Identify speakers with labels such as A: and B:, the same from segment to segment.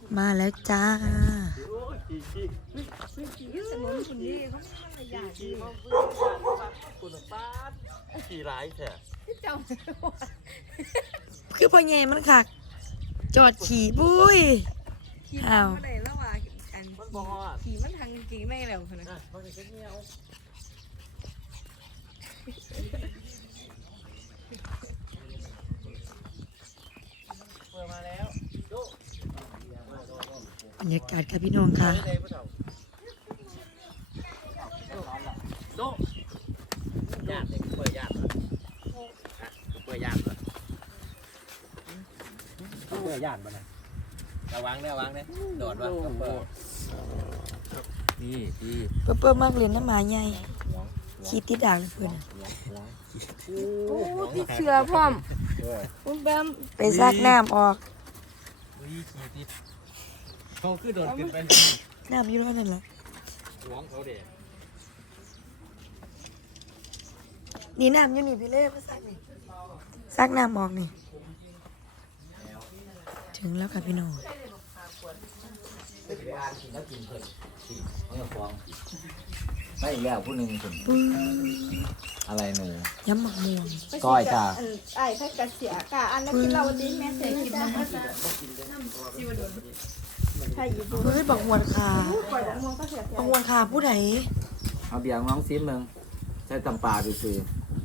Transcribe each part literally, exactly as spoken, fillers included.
A: มาแล้วจ้า
B: สนุนคนนี้เขาไม่อยากขี่มาฟื้นคุณป้าขี่ร้ายแท้เจ้า
A: คือพอแง่มันคักจอดขี่บุ้ย
C: ขี่มันมาได้แล้วว่าอันขี่มันทางจริงๆไม่แล้วคนนั้น
A: บรรยากาศค่ะพี่น้องค่ะ
B: โต๊ะยากเลยเปิดยากเลยเปิดยากเลยเปิดยากมาเลยระวังเนี่ยระวังเนี่ยโดดวะเปิดนี่ดี
A: เปิ้ลเปิ้ลมากเลยน้ำหมาใหญ่ขี่ติดด่างเลยเพื่อน
C: โอ้ติดเชื้อพร้อมคุณแบม
A: ไปซักน้ำออก
B: เขาคือโดดขึ้นไป
A: น้ำอยู่ร้อนนั่นแหละ
B: หวงเขาเด็ก
A: นี่น้ำอยู่นี่พี่เล่มาซักนี่ซักน้ำออกนี่ถึงแล้วค่ะพี่น้อง
B: ไม่อีกแล้วผู้หนึ่งถึงอะไรหนู
A: ย้ำหมักม่วง
B: ก้อยจ้า
C: ไอ้แค่กระเสียกะอันนั้นกินเราดิแม่เสียกินน้ำใช่อยู่
A: เฮ้ยบักหวนขาบักหวนขาผู้ใด
B: เอาเบียร์น้องซิมหนึ่งใช้ตำปลาดูซื้อ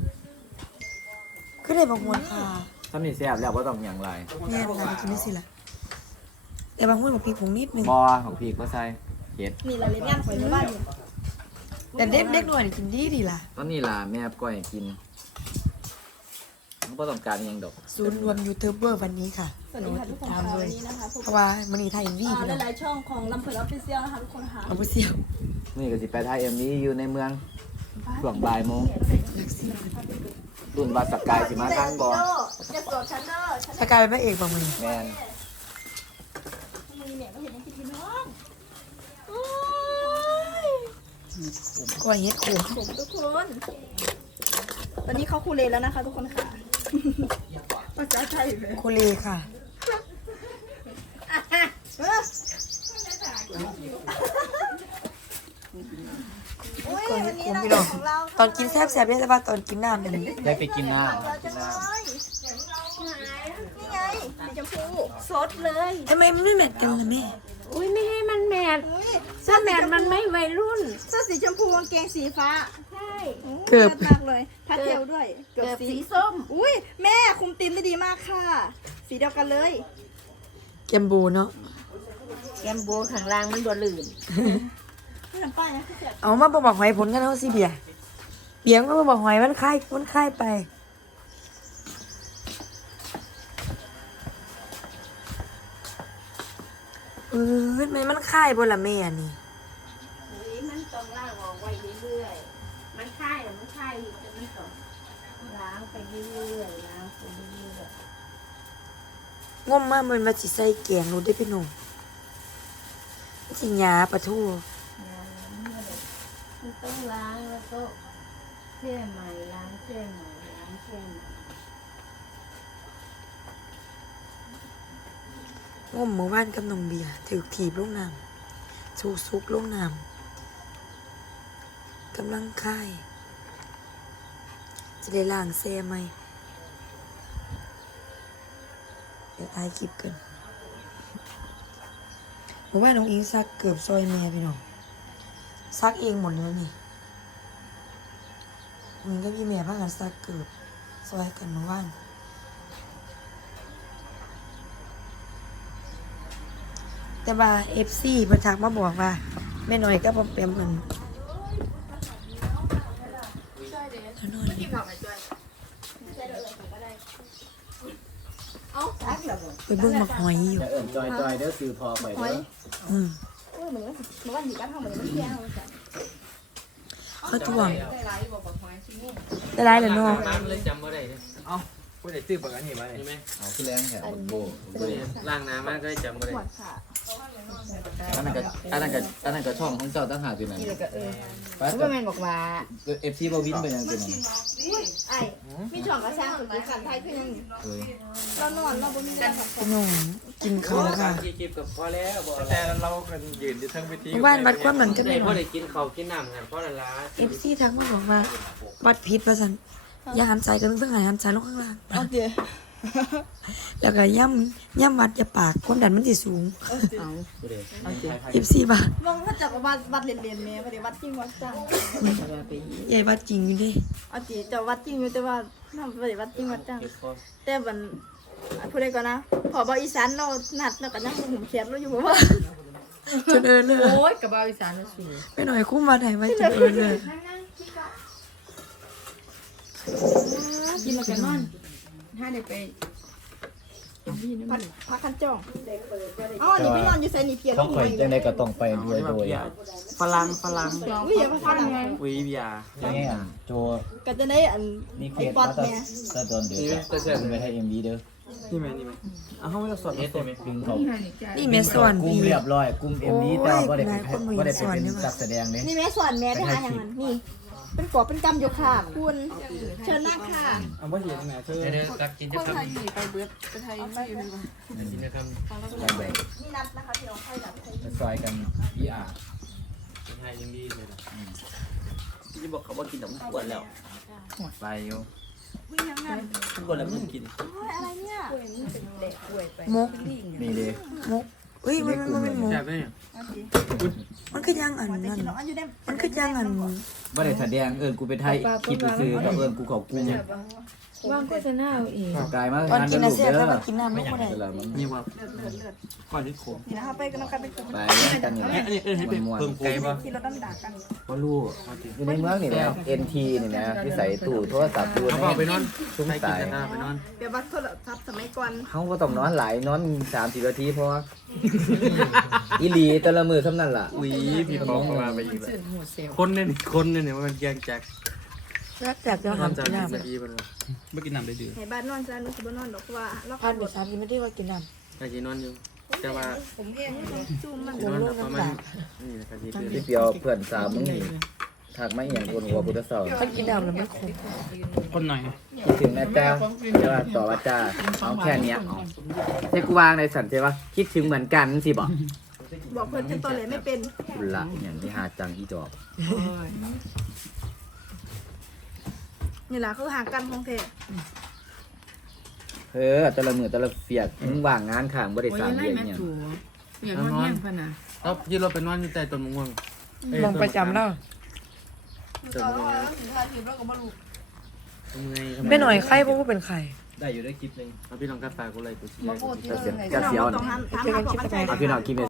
A: ก็ได้บักหวนขา
B: ถ้ามีแซ่บแล้วว่าต้องอย่างไร
A: แน่นอนกินได้สิล่ะแต่บางคนบอกพริกผงนิดนึง
B: บอของพี่ก็ใส่เห็ด
C: มีอะไรเล่นงานฝอยในบ้าน
A: แต่เด็กเด็กหน่อยกินดีดีล่ะ
B: ตอนนี้ล่ะแม่ก้อยกินก็ต้องการยังดอก
A: ศูนย์รวมยูทูบเบอร์วันนี้ค่ะ
C: สวัสดีค่ะทุกคนค่ะวันนี้นะคะ
A: เพราะว่ามันมีไทยวี
C: หลายๆช่องของลำเพลินออฟฟิเชียลนะคะทุกคนค่ะ
A: ออฟฟิเชียล
B: นี่ก็สิไปไทยเอ็มวีอยู่ในเมืองช่วงบ่ายโมงรุ่นวาสกายสิมาทางบอ
C: จะสดชั้นเนอร์
A: สกายเป็นพระเอกบางมือ
B: แมน
C: มีเนี่ยก็เห็นยังคิดพี่น้อง
A: ก้อยเฮ็ดโขม
C: ทุกคนตอนนี้เขาคูเลแล้วนะคะทุกคนค่ะภาษาไทยเลย
A: คูเลค่ะ
C: ก่อนวันนี้เราของเรา
A: ตอนกินแซ่บแซ่บได้แต่ว่าตอนกินน้ำเนี่ย
B: ได้ไปกินน้ำ
C: กินน้ำนี่ไงสีชมพูสดเลย
A: ทำไมมันไม่แมทกันล่ะแม่
D: อุ้ยไม่ให้มันแมทเสื้อแมทมันไม่วัยรุ่น
C: เสื้อสีชมพูกางเกงสีฟ้า
D: ใช่
A: เกือบ
C: มากเลยพัดเทลด้วย
D: เกือบสีส้ม
C: อุ้ยแม่คุมตีมได้ดีมากค่ะสีเดียวกันเลย
A: แกมบูเนาะ
D: แกมโบข้างล่างมันโดนลื่น
A: เอามาบอกหอยผลกันเอาสิเบียร์เบียร์ก็มาบอกหอยมันคายมันคายไปเออทำไมมันคายบนละแม่นี่
D: มันต้องล้างออกไว้เรื่อยๆมันคายหรือมันคายอีกจะไม่ต้องล้างไปเรื่อยๆล้างไปเรื่อย
A: ๆง่มมากมันมาจิใส่แกงรู้ได้พี่หนุ่มจิหยาปลาทู
D: มันต้องล้างแล้วก็แช่ใหม่ล้างแช่ใหม่ล้างแช่ใหม่
A: ง่มหมู่บ้านกับน้องเบียร์ถือถีบลูกน้ำสูซุกลูกน้ำกำลังค่ายจะได้ล้างแซ่ไหมเดี๋ยวถ่ายคลิปกันหมู่บ้านน้องอิงซักเกือบซอยแม่พี่น้องซักเองหมดเลยนี่มันก็พี่แม่พากันซักเกือบซอยกันหมู่บ้านแต่ว่าเอฟซีประทักมาบอกว่าแม่น้อยก็พอเปลี่ยนมันแล้วนอนไปเบิ่งหมักหอยอยู่
B: จอยจอยเดี๋ยวซื้อพอไปเด้อ
A: อืมเขาทวงได้ไรเหรอน้อง
B: น้ำเลยจำไม่ได้เลยเอา
E: กูจะซื้อปากอันนี้มา
F: ใช่ไหม
B: เอาขึ้นแรงแถวโบ
F: ล่างน้ำมากก็จำไม่ได้
C: ปวดขา
B: อันนั้นก็อันนั้นก็อันนั้นก็ช่องของเจ้าตั้งหากอยู่นั่น
D: นี่แล้วก็เออ
B: ไป
D: ซูเปอร์แมนบอกว่า
B: เอฟซีบวินเป็นยังไงนั่น
C: ไอ้มีช่องกระซ่างคือขันไทยคือยัง
B: เอ้ย
C: เรานอนเราบ่มีเวลาพักผ่อน
A: พี่น้องกินข้าวค่ะ
F: คลิปกับพ่อแล้วบอก
E: แต่เรากันยืนอยู่ทั้งเวที
A: บ้านวัดความดันก็
F: ได้
A: ไม่ห
F: พ่
A: น่
F: อ
A: อย
F: ได้กินข้าวกินน้ำกันพ่อละล้า
A: เอฟซีทักมาบอกว่าวัดผิดว่าสันอย่าหันใจกันต้องหันใจลงข้างล่าง
C: เอาเดี๋ยว
A: แล้วก็ย่ำย่ำวัดอย่าปากความดันมันสิสูง
D: เอา
A: เอฟซีบาท
C: มองถ้าจับวัดวัดเรียนเรียนแม่ไม่ได้วัดจริงวัดจัง
A: ใหญ่วัดจริงอยู่ดิ
C: เอาจีจะวัดจริงอยู่แต่ว่าทำไม่ได้วัดจริงวัดจังแต่บันพูดได้ก่อนนะพอบอีสานเรานัดแล้วก็นั่งหุ่มเขียนเราอยู่บ่ว่า
A: จนเอินเลย
D: โอ้ยกระเป๋าอีสานแล้วสิ
A: ไปหน่อยคุ้มมาไหนไว้จนเอินเลย
D: กินแล้วกันนอนถ้าได้ไป
C: พักพักคันจ้องอ๋อนี่พี่นอนอยู่ไสนี่เพียร
B: ต้องไปจังไดก็ต้องไปด้วยโดย
E: ฝรั่งฝรั่ง
C: อุ้ยอย่าพักไง
E: วิบยา
B: ยังไงอ่ะโจ
C: ก็จะได้อัน
B: นี่เค
C: ไอ้
B: ส
C: ป๊อ
B: มา
C: ด
B: ตั้ง
C: แม่
B: แต่ตอนเดือดคุณไปให้เอ็มวีเด้อ
E: นี่ไหมนี่ไหมเอาห้องเราสดมาสด
B: ดึงเขา
A: นี่เมสวน
B: กลุ่ม
A: พี่
B: เรียบร้อยกลุ่มเอ็มวีแต่ว่าบ่ได้เป็น
A: โอ้ย
B: บ่ได้ไป
A: หลายคนมา
B: เป็น
A: เห็นสอน
B: จัด
A: ด้วยว่ะ
B: แสดงเด้
C: นี่แม่สอนแม่ไปหาอย่างนั้นนี่ เป็นกอบเป็นกำอยู่ค่ะคุณเชิญนั่งค่ะ
E: เอาว่าเห็นไงเธอ
F: เดี๋ยวตักกินจะทำ
B: ไปแบ่ง
C: นี่นัดนะคะที่เราค่อยหลับ
B: ไปซอยกันอีอาร์
F: กินให้ยังดีเลยนะ
E: ที่บอกเขาว่ากินแต่ไม่ควรแล้ว
B: ไปอยู่
C: วิ่งยังไง
E: ทุกคนแล้วมันกิน
C: อะไรเนี่ย
A: มก
B: นี่เด้
A: มกเอ้ยมันมันมันมก
F: แซ่บไหม
A: มันคือยังอัน
C: ไป
A: นั้น
C: กินน้องอันอยู่ได้
A: มันคือยังอัน
B: บ่ได้แสดงเอิ้นกูไปไทยคลิปซื้อๆกับเอิ้นกูเขากู
D: ว่างโฆษณาเอาเอง
B: กายมา
A: ตอน
B: งาน
A: กิ
B: เด้
A: น
B: อ
A: อา
B: ลูก
A: เซียน
B: เด้
A: ถ้า
B: อ
A: มากินน้ำไม่ค่อยได้
B: เวลามัน
E: นี่ว่า
C: เลือดเลือดเลือด
E: ก้อนที่โคม
C: นี่นะคะไปกันน้องกันไปกิน
B: ไปกันอยู่
E: อันนี้เออให้เป็นเพิ่มไก่ป่ะ
C: ที่เราต้องด่ากัน
E: ว่าลูก
B: อยู่ในเมืองนี่แหละ เอ็น ที นี่แหละที่ใส่ตู้โทรศัพท์อยู่
F: เอาเปล่าไปนอน
B: ซุ้ม
F: ใส่กิน
B: สาย
F: แต่หน้าไปนอน
C: เดี๋ยวบัตรโทรศัพท์สมัยก่อน
B: เขาก็ต้องนอนหลายนอนสามสิบนาทีเพราะว่าอีหลีแต่ละมือสำนั่นล่ะ
F: อุ้ยพี่ปองมาไปอีกแล้ว
D: สื่อหัวเซล
F: คนเนี่ยนี่คนเนี่ยเนี่ยมันแกงแจ็ค
A: แซ่บแซ่บจะ
F: นอ
A: หั
F: น
A: น
F: จาก
A: กิน
F: ส
A: น้ำ
F: กีมันเลย
E: ไม่กินน้ำได้ดื้อ
C: ให้บ้านนอนจ้านุสบนอนดอกว่าเรา
A: พานไปสามกินไม่ได้ว่ากินน้ำ
F: สกีนอนอยู่แต่ว่า
C: ผมเองจูมมัน
F: นอนประมาณนี่นะสกีเดือน
B: พี่เปียวเพื่อนสาวมึงนี่ถักไม่เอียงคนหัวพุทธเสาร์
A: มันกินน้ำแล้วมันขม
E: คนหน่อย
B: คิดถึงแม่แต้วแต่ว่าต่อว่าจ้าเอาแค่เนี้ยเอาเทกูวางในสันใช่ปะคิดถึงเหมือนกันสิบอก
C: บอกเพื่อนจะตอนไหนไม่เป็น
B: คุณละอย่างที่หาจังอีจอบ
C: นี่แหละคือห่างกันของเท
B: เออแต่ละมือแต่ละเฟียกมึงว่างงานข้างบ่ได้
D: โอ้ย
B: สร้าง
D: ไล่
B: เรียน
D: แม่
B: เนี่ย
D: ถูอย่างนอนแย่งพะนะ
F: เอายืนเราไปนอนอยู่ใต้ต้นมะม่วง
A: มองประจำแล้ว
F: เมื่อย
A: ไม่หน่อยไข่เพราะว่าเป็นไข่
B: ได้อยู่ได้คลิปนึง
F: เอาพี่ลองกัดปากกูเลยกูชี้
B: จะเสียว
C: ตรง
B: นะ
C: นั้นถามหาบอกกันใจ
B: เอาพี่น้องคลิป